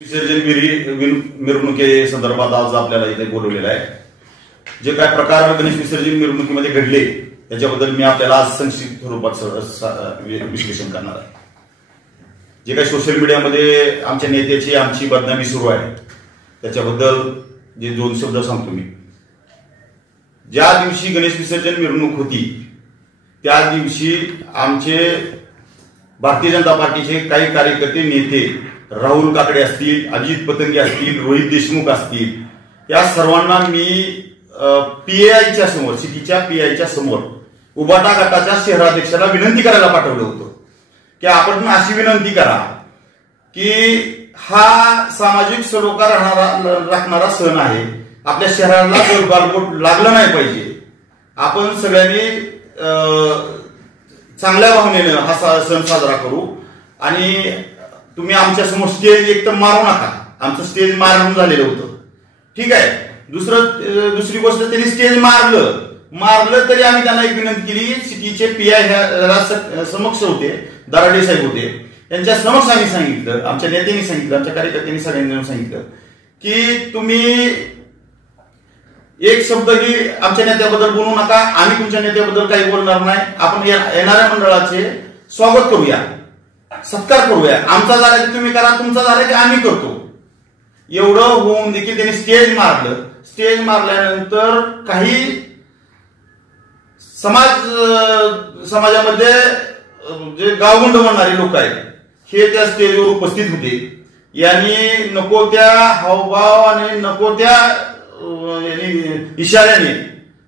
विसर्जन मिरवणुकी संदर्भात आज आपल्याला इथे बोलवलेलं आहे. जे काय प्रकार गणेश विसर्जन मिरवणुकीमध्ये घडले त्याच्याबद्दल मी आपल्याला आज संक्षिप्त स्वरूपात विश्लेषण करणार आहे. जे काही सोशल मीडियामध्ये आमच्या नेत्याची आमची बदनामी सुरू आहे त्याच्याबद्दल जे दोन शब्द सांगतो मी. ज्या दिवशी गणेश विसर्जन मिरवणूक होती त्या दिवशी आमचे भारतीय जनता पार्टीचे काही कार्यकर्ते नेते राहुल काकडे असतील, अजित पतंगे असतील, रोहित देशमुख असतील, या सर्वांना मी पीआयच्या समोर, सिटीच्या पीआयच्या समोर उबाटा गटाच्या शहराध्यक्षाला विनंती करायला पाठवलं होतं की आपण अशी विनंती करा की हा सामाजिक सलोखा राखणारा सण आहे, आपल्या शहराला गालबोट लागलं नाही पाहिजे, आपण सगळ्यांनी चांगल्या भावनेनं हा सण साजरा करू आणि तुम्ही आमच्या समोर स्टेज एक तर मारू नका. आमचं स्टेज मारून झालेलं होतं, ठीक आहे. दुसरी गोष्ट त्यांनी स्टेज मारलं तरी आम्ही त्यांना एक विनंती केली. सिटीचे पीआय समक्ष होते, दराडे साहेब होते, त्यांच्या समक्ष आम्ही सांगितलं, आमच्या नेत्यांनी सांगितलं, आमच्या कार्यकर्त्यांनी सगळ्यांनी सांगितलं की तुम्ही एक शब्दही आमच्या नेत्याबद्दल बोलू नका, आम्ही तुमच्या नेत्याबद्दल काही बोलणार नाही, आपण येणाऱ्या मंडळाचे स्वागत करूया, सत्कार करूया, आमचा झाला की तुम्ही करा, तुमचा झाला की आम्ही करतो. एवढं होऊन देखील त्यांनी स्टेज मारलं. स्टेज मारल्यानंतर काही समाजामध्ये जे गावगुंड म्हणणारे लोक आहेत हे त्या स्टेजवर उपस्थित होते. यांनी नको त्या हावभाव आणि नको त्या इशाऱ्याने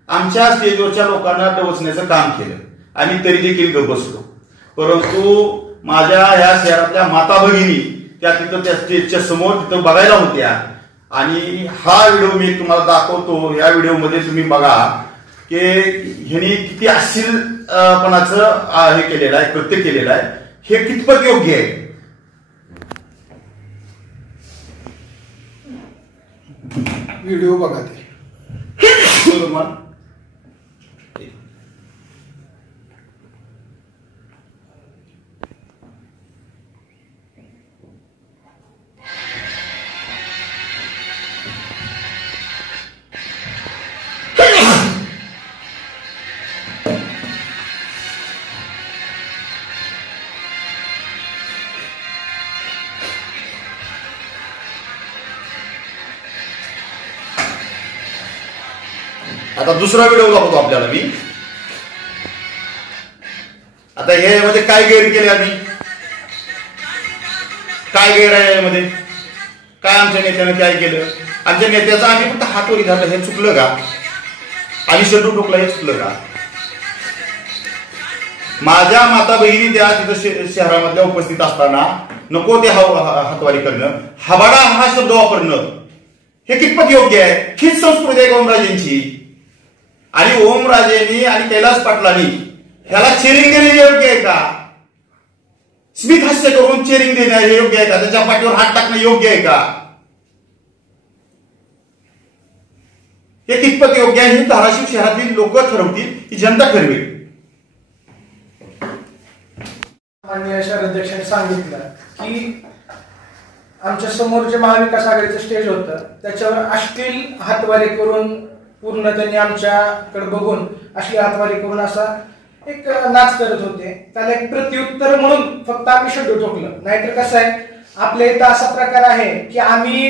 आमच्या स्टेजवरच्या लोकांना डवचण्याचं काम केलं. आम्ही तरी देखील गप्प बसलो. परंतु माझ्या ह्या शहरातल्या माता भगिनी त्या तिथं त्या स्टेजच्या समोर तिथं बघायला होत्या आणि हा व्हिडिओ मी तुम्हाला दाखवतो. या व्हिडिओमध्ये तुम्ही बघा की ह्यांनी किती अश्लीलपणाचं हे केलेलं आहे, कृत्य केलेलं आहे. हे कितपत योग्य आहे? व्हिडिओ बघा ते. आता दुसरा व्हिडिओ दाखवतो आपल्याला मी. आता ह्यामध्ये काय गैर केले आम्ही, काय गैर आहे यामध्ये, काय आमच्या नेत्यानं काय केलं? आमच्या नेत्याचा आम्ही फक्त हातोरी धरलं, हे चुकलं का? आणि शेडू ठोकला, हे चुकलं का? माझ्या माता बहिणी त्या तिथं शहरामधल्या उपस्थित असताना नको ते हातवारी करणं, हवाडा हा शब्द वापरणं हे कितपत योग्य आहे? हीच संस्कृती आहे ओमराजेंची. आणि ओमराजेंनी आणि कैलास पाटलांनी ह्याला चेरिंग देणे योग्य आहे का? स्मित हास्य करून चेरिंग देणे हे योग्य आहे का? त्याच्या पाठीवर हात टाकणं योग्य आहे का? हे कितपत योग्य आहे हे धाराशिव शहरातील लोक ठरवतील, ही जनता ठरवेल. माननीय शहराध्यक्षांनी सांगितलं की आमच्या समोर जे महाविकास आघाडीचं स्टेज होतं त्याच्यावर अश्लील हातवारे करून पूर्ण त्यांनी आमच्याकडे बघून अशी हातवारी करून असा एक नाच करत होते. त्याला एक प्रत्युत्तर म्हणून फक्त आम्ही शेड्यू ठोकलं. नाहीतर कसं आहे, आपल्या इथं असा प्रकार आहे की आम्ही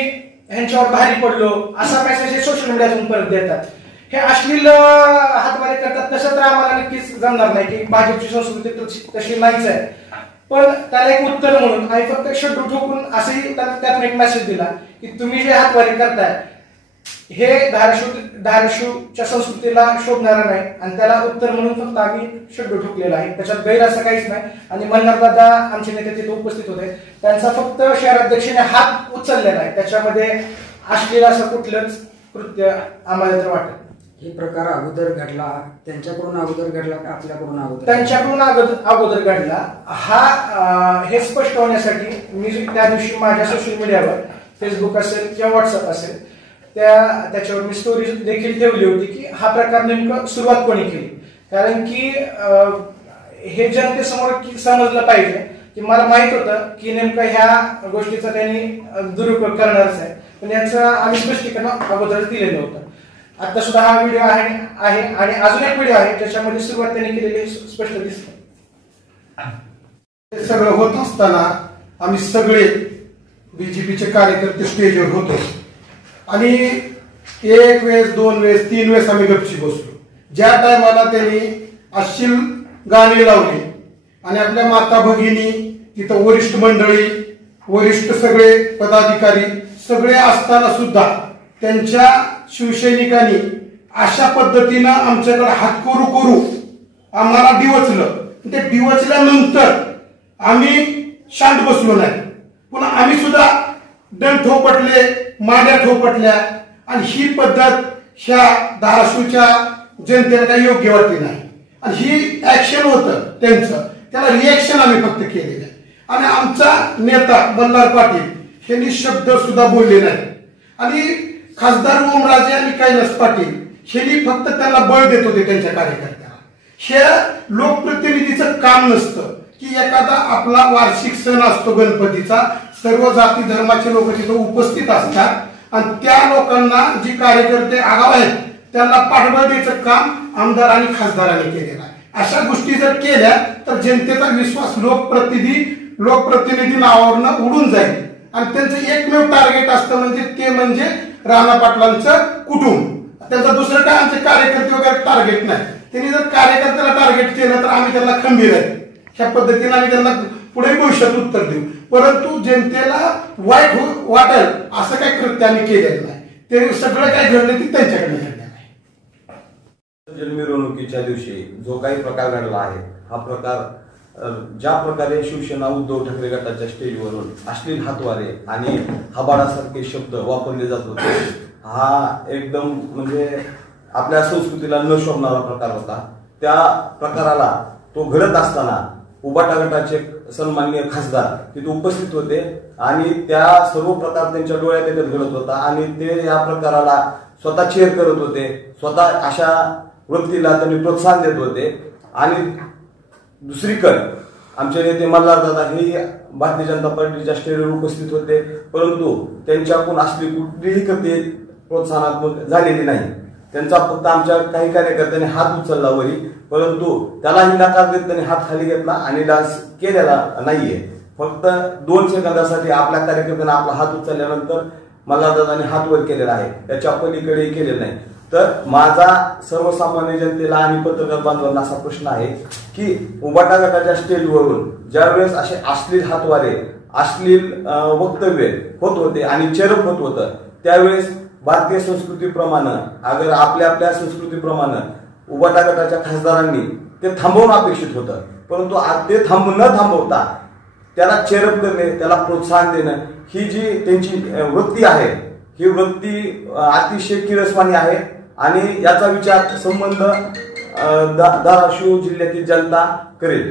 ह्यांच्यावर भारी पडलो असा मेसेज हे सोशल मीडियातून परत देतात. हे अश्लील हातवारे करतात तसं तर आम्हाला नक्कीच जमणार नाही की भाजपची संस्कृती तशी नाहीच आहे. पण त्याला एक उत्तर म्हणून आम्ही फक्त शेड्यू ठोकून असंही त्यातून एक मेसेज दिला की तुम्ही जे हातवारी करताय हे धाराशिवच्या संस्कृतीला शोभणारं नाही आणि त्याला उत्तर म्हणून फक्त आम्ही शेड्यू ठोकलेला आहे. त्याच्यात गैर असं काहीच नाही. आणि मल्हार दादा आमचे नेते तिथे उपस्थित होते, त्यांचा फक्त शहराध्यक्षाने हात उचललेला आहे, त्याच्यामध्ये अश्लील असं कुठलंच कृत्य आम्हाला तर वाटत. हे प्रकार अगोदर घडला, त्यांच्याकडून अगोदर घडला का आपल्याकडून अगोदर? त्यांच्याकडून अगोदर घडला. हे स्पष्ट होण्यासाठी मी त्या दिवशी माझ्या सोशल मीडियावर फेसबुक असेल किंवा व्हॉट्सअप असेल त्याच्यावर मी स्टोरी देखील ठेवली होती की हा प्रकार नेमकं सुरुवात कोणी केली. कारण की हे जनतेसमोर समजलं पाहिजे की मला माहित होतं की नेमकं ह्या गोष्टीचा त्यांनी दुरुपयोग करणारच आहे, पण याचं आम्ही स्पष्टीकरण अगोदर दिलेलं होतं. आता सुद्धा हा व्हिडिओ आहे आणि अजून एक व्हिडिओ आहे ज्याच्यामध्ये सुरुवात त्यांनी केलेली स्पष्ट दिसतं. हे सगळं होत असताना आम्ही सगळे बीजेपीचे कार्यकर्ते स्टेजवर होतो आणि एक वेळेस, दोन वेळेस, 3 वेळेस आम्ही गपची बसलो. ज्या टायमाला त्यांनी अश्लील गाणी लावली आणि आपल्या माता भगिनी, तिथं वरिष्ठ मंडळी, वरिष्ठ सगळे पदाधिकारी सगळे असताना सुद्धा त्यांच्या शिवसैनिकांनी अशा पद्धतीनं आमच्याकडे हात करू करू आम्हाला डिवचलं. ते डिवचल्यानंतर आम्ही शांत बसलो नाही, पुन्हा आम्ही सुद्धा दंड ठोपटले, माड्या ठोपटल्या आणि ही पद्धत ह्या धाराशिवच्या जनतेला काही योग्य वाटली नाही. आणि ही ऍक्शन होतं त्यांचं, त्याला रिएक्शन आम्ही फक्त केलेलं आहे. आणि आमचा नेता मल्हार पाटील यांनी शब्द सुद्धा बोलले नाही आणि खासदार ओमराजे आणि कैलास पाटील यांनी फक्त त्यांना बळ देत होते त्यांच्या कार्यकर्त्याला. हे लोकप्रतिनिधीचं काम नसतं की एखादा आपला वार्षिक सण असतो गणपतीचा, सर्व जाती धर्माचे लोक तिथे उपस्थित असतात आणि त्या लोकांना जी कार्यकर्ते आगाव आहेत त्यांना पाठबळ द्यायचं काम आमदार आणि खासदारांनी केलेलं आहे. अशा गोष्टी जर केल्या तर जनतेचा विश्वास लोकप्रतिनिधी नावावरनं उडून जाईल आणि त्यांचं एकमेव टार्गेट असतं ते म्हणजे राणा पाटलांचं कुटुंब. त्यांचं दुसरं काय आमचे कार्यकर्ते वगैरे टार्गेट नाही. त्यांनी जर कार्यकर्त्याला टार्गेट केलं तर आम्ही त्यांना खंबीर आहे, ह्या पद्धतीने आम्ही त्यांना पुढे भविष्यात उत्तर देऊ. परंतु जनतेला वाईट वाटेल असं काही कृत्य आम्ही केलेलं नाही. ते सगळं काय घडलं ते त्यांच्याकडे घडलं नाही. मिरवणुकीच्या दिवशी जो काही प्रकार घडला आहे, हा प्रकार ज्या प्रकारे शिवसेना उद्धव ठाकरे गटाच्या स्टेजवरून अश्लील हातवारे आणि हबाडासारखे शब्द वापरले जात होते, हा एकदम म्हणजे आपल्या संस्कृतीला न शोभणारा प्रकार होता. त्या प्रकाराला तो घडत असताना उबाटा गटाचे सन्माननीय खासदार तिथे उपस्थित होते आणि त्या सर्व प्रकार त्यांच्या डोळ्यात येत घडत होता आणि ते या प्रकाराला स्वतः चेअर करत होते. स्वतः अशा वृत्तीला त्यांनी प्रोत्साहन देत होते. आणि दुसरीकडे आमचे नेते मल्हारदादा हे भारतीय जनता पार्टीच्या स्टेजवर उपस्थित होते, परंतु त्यांच्याकडून असली कुठलीही कृती प्रोत्साहनात्मक झालेली नाही. त्यांचा फक्त आमच्या काही कार्यकर्त्यांनी हात उचलला वरी, परंतु त्यालाही नकार देत त्यांनी हात खाली घेतला आणि डान्स केलेला नाहीये. फक्त 2 सेकंदासाठी आपल्या कार्यकर्त्यांना आपला हात उचलल्यानंतर मल्हारदादांनी हात वर केलेला आहे, त्याच्या पलीकडे केलेलं नाही. तर माझा सर्वसामान्य जनतेला आणि पत्रकार बांधवांना असा प्रश्न आहे की उबाटा गटाच्या स्टेजवरून ज्यावेळेस असे अश्लील हातवारे, अश्लील वक्तव्य होत होते आणि चेरप होत होतं, त्यावेळेस भारतीय संस्कृतीप्रमाणे अगर आपल्या संस्कृतीप्रमाणे उबाटा गटाच्या खासदारांनी ते थांबवणं अपेक्षित होतं. परंतु ते न थांबवता त्याला चेरप करणे, त्याला प्रोत्साहन देणं, ही जी त्यांची वृत्ती आहे, ही वृत्ती अतिशय किरसवाणी आहे आणि याचा विचार संबंध धाराशिव जिल्ह्यातील जनता करेल.